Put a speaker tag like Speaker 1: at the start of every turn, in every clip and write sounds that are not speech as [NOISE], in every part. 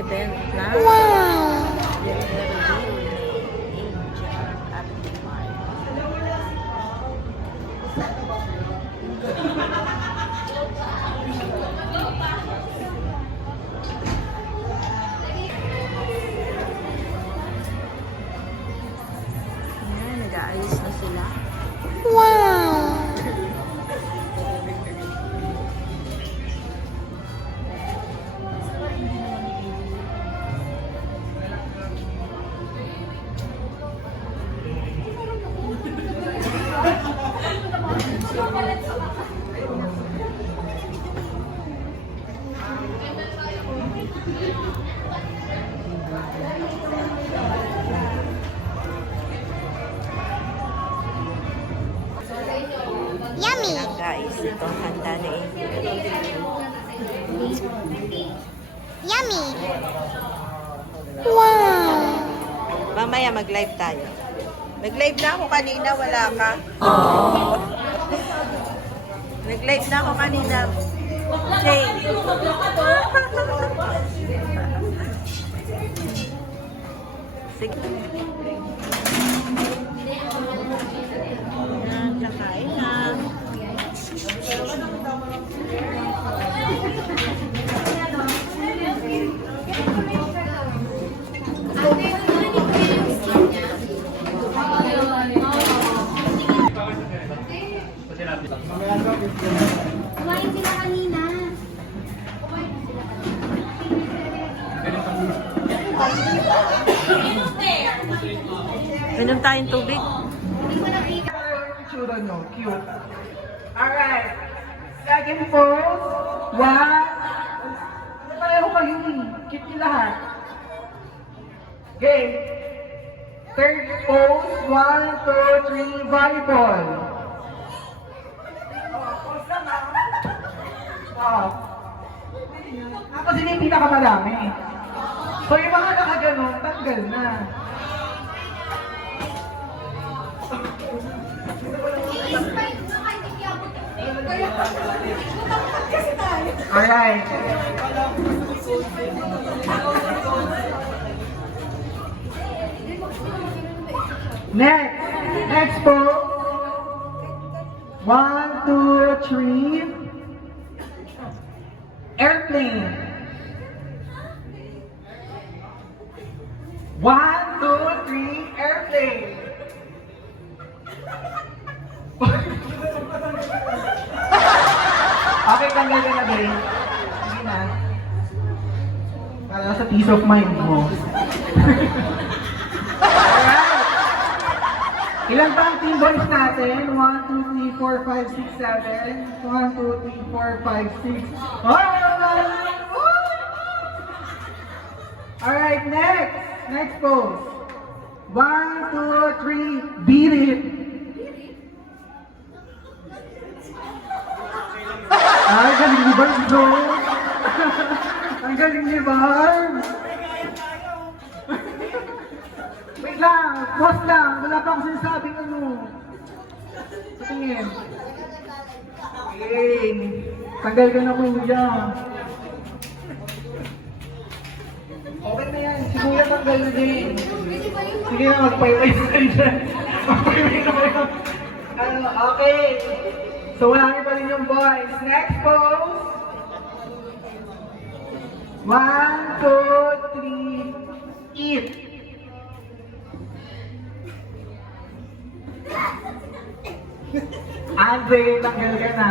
Speaker 1: event na wow. Ayan, nag-aayos na sila.
Speaker 2: Yummy.
Speaker 1: Ito handa ni Angel.
Speaker 2: Yummy. Wow.
Speaker 1: Mamaya mag-live tayo. Nag-live na ako kanina, wala ka. [LAUGHS] Nag-live na ako kanina. Say. Sige. Yan, kakain na.
Speaker 2: Kumain sila kanina.
Speaker 1: Minom tayong tubig.
Speaker 3: Itsura nyo, cute. Eh. Cute yung lahat. Game. Third pose. One, two, three, volleyball. Oh, pose lang ah. Oh. Ako sila yung pinakamadami. So yung mga nakaganon, tanggal na. Alright. Next. Next pose. One, two, three. Airplane. One, two, three, airplane. Okay, tanggal ka na. Para sa peace of mind mo. [LAUGHS] Ilan pa ang team boys natin? 1, 2, 3, 4, 5, 6, 7. 1, 2, 3, 4, 5, 6. Alright! Alright, next. Next pose. 1, 2, 3, beat it. Ay, galing ni Barb, bro. Ang galing ni Barb. Wait lang, pause lang. Wala pa akong sinasabing ano. Patingin. Okay. Tanggal ka na kuya. Okay na yan. Si kuya tanggal na din. Sige na, magpayway ka dyan. Magpayway na. [LAUGHS] Ano, okay. So wala niyo pa rin yung boys. Next pose. One, two, three, eat. Andre, tanggal ka na.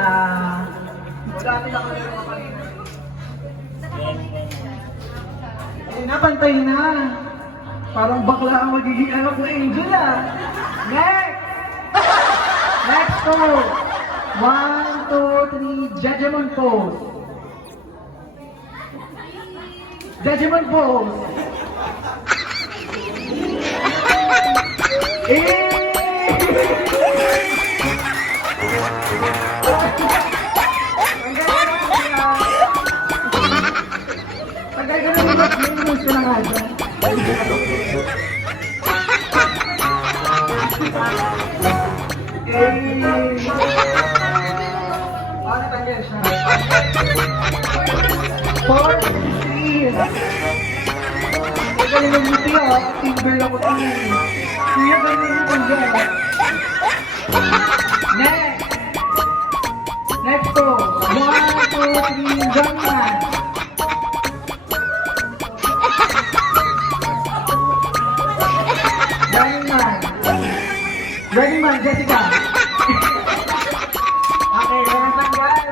Speaker 3: Wala din ako yung mga Ay, napantay na. Parang bakla ang magiging anak ng Angel ah. Next! [LAUGHS] Next pose. One, two, three, Judgment pose. Judgment pose. [LAUGHS] Tagal ka na mood ka na nga. Eh, Four, three, ng ngiti ah. Timber ako eh. Kuya, yung kuya. Next! Next po. One, two, three. Running man. Running man, Jessica.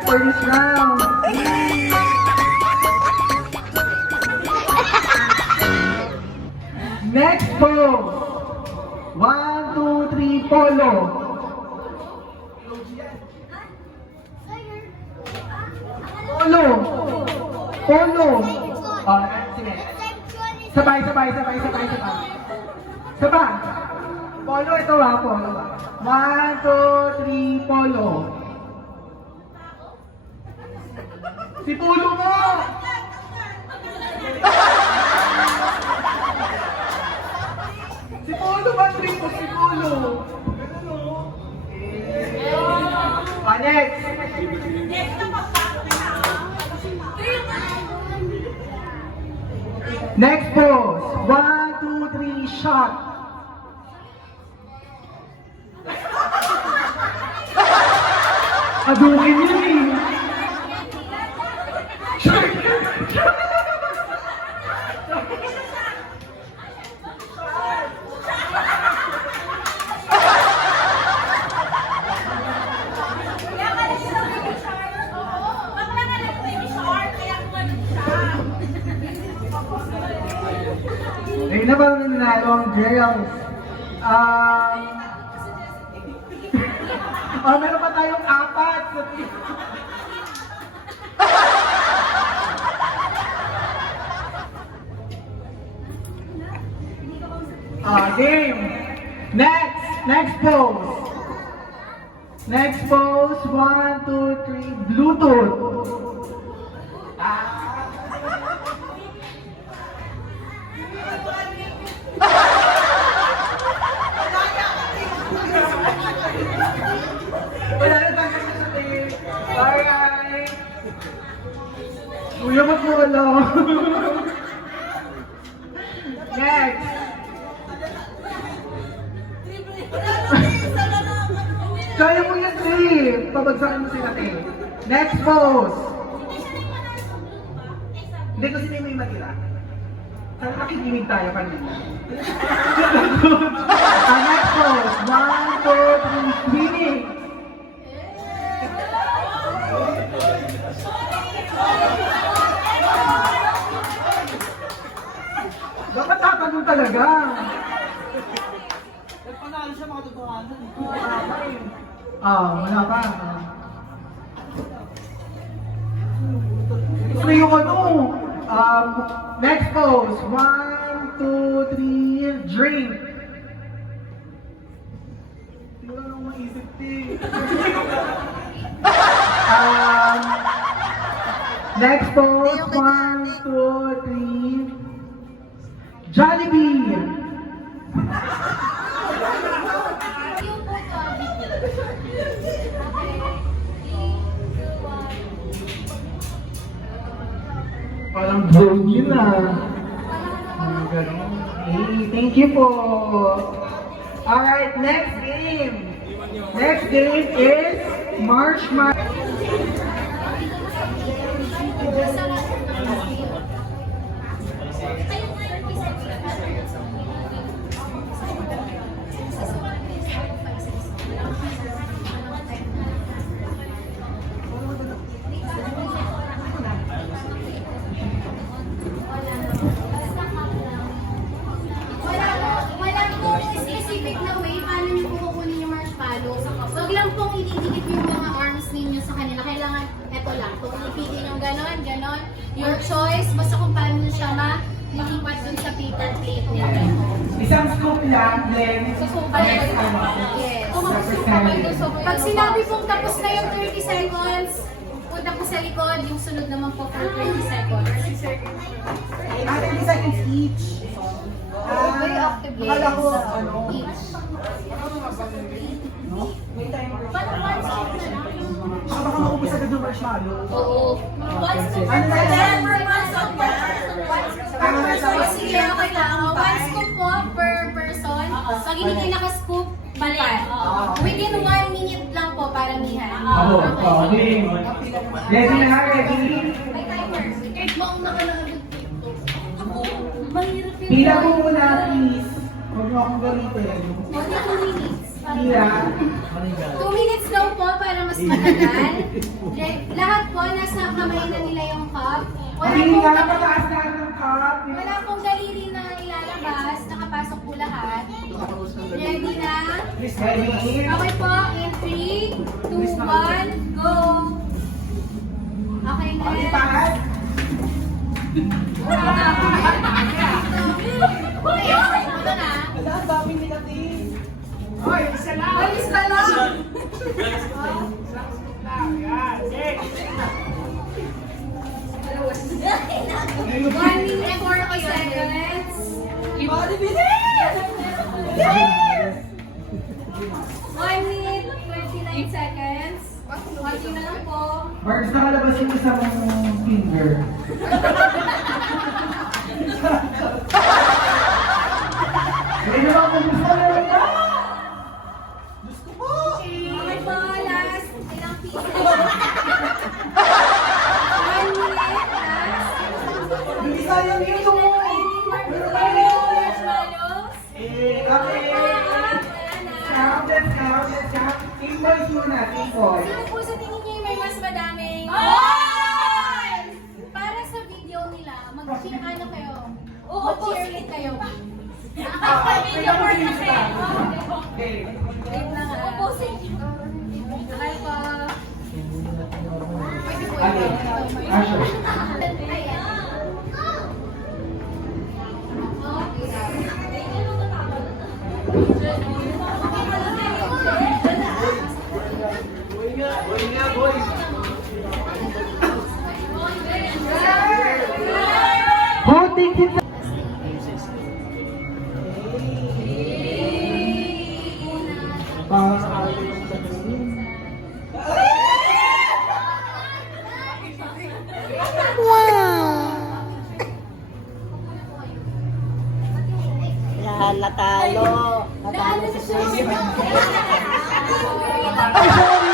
Speaker 3: For this round. Next po. One, two, three, polo. Polo. Polo. Oh, sige. Sabay, sabay, sabay, sabay, sabay. Sabay. Polo, ito ah, polo. One, two, three, polo. Si Polo mo! Si Polo ba? Trip si Polo. Ah, next. Next pose. One, two, three, shot. Adukin meron pa tayong apat. [LAUGHS] Ah, game. Next, next pose. Next pose, one, two, three, Bluetooth. Next. Kaya mo yan, Tape. Pabagsakan mo sila, Tape. Next pose. Hindi kasi may may matira. Sana nakikinig tayo kanina. [LAUGHS] next pose. One, two, three, tatanong talaga.
Speaker 4: Nagpanalo siya mga totohanan.
Speaker 3: Ah, wala pa. Ito yung ano. Um, next pose. One, two, three, drink. Ko lang maisip, eh. um, next pose. One, two, three. Jollibee. Parang drone yun ah. Hey, thank you po. Alright, next game. Next game is Marshmallow.
Speaker 2: Ididikit yung mga arms ninyo sa kanila. Kailangan, eto lang, kung ipili yung ganon, ganon. Your choice, basta kung paano nyo siya ma-lilipat dun sa paper plate niya.
Speaker 3: Isang scoop lang, then
Speaker 2: Susubay.
Speaker 3: next ano.
Speaker 2: Yes.
Speaker 3: Representative.
Speaker 2: Pag sinabi pong tapos na yung 30 seconds, punta po sa likod, yung sunod naman po for 30 seconds.
Speaker 4: Ah, 30 seconds each. Ah,
Speaker 2: the blade.
Speaker 4: akala ko, ano,
Speaker 2: Each.
Speaker 4: may timer.
Speaker 2: Parang one second na lang.
Speaker 4: Baka baka maubos agad yung marshmallow.
Speaker 2: Oo.
Speaker 4: Ano. Ano
Speaker 2: lang. One scoop po per person. Pag hindi kayo naka-scoop, balikan. Within one minute lang po, paramihan.
Speaker 3: Ako, oh, game. Ready na ha, ready?
Speaker 2: May timer. Maong nakalagod dito. Mahirap yun.
Speaker 3: Pila mo muna, please. Huwag mo akong galitin.
Speaker 2: Only two minutes.
Speaker 3: Pila.
Speaker 2: Two minutes daw po para mas matagal. Lahat po, nasa kamay na nila yung cup. Wala pong,
Speaker 3: nga, pataas na ng cup.
Speaker 2: wala pong daliri na ilalabas. Nakapasok po lahat. Ready na?
Speaker 3: Ready?
Speaker 2: Okay po, in 3, 2, 1, go! Okay na yan.
Speaker 3: Pangit?
Speaker 2: Okay, ito na.
Speaker 4: Wala, ang dami nila, Tin.
Speaker 3: Hoy, isa lang.
Speaker 2: Ay, isa lang. One minute, 40 seconds.
Speaker 4: Bilis!
Speaker 2: One minute, 29 seconds. Konti na lang po.
Speaker 3: Marcus, nakalabas yung isa mong finger.
Speaker 2: Board kasi. Wait lang. Pwede po
Speaker 3: Okay.
Speaker 2: ito.
Speaker 3: Asher. Ay, sorry.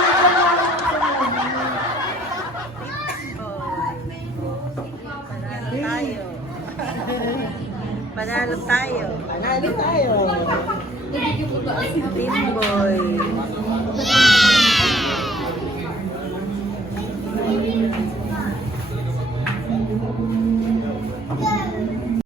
Speaker 1: Tayo. Panalo tayo. Panalo tayo. Team boy.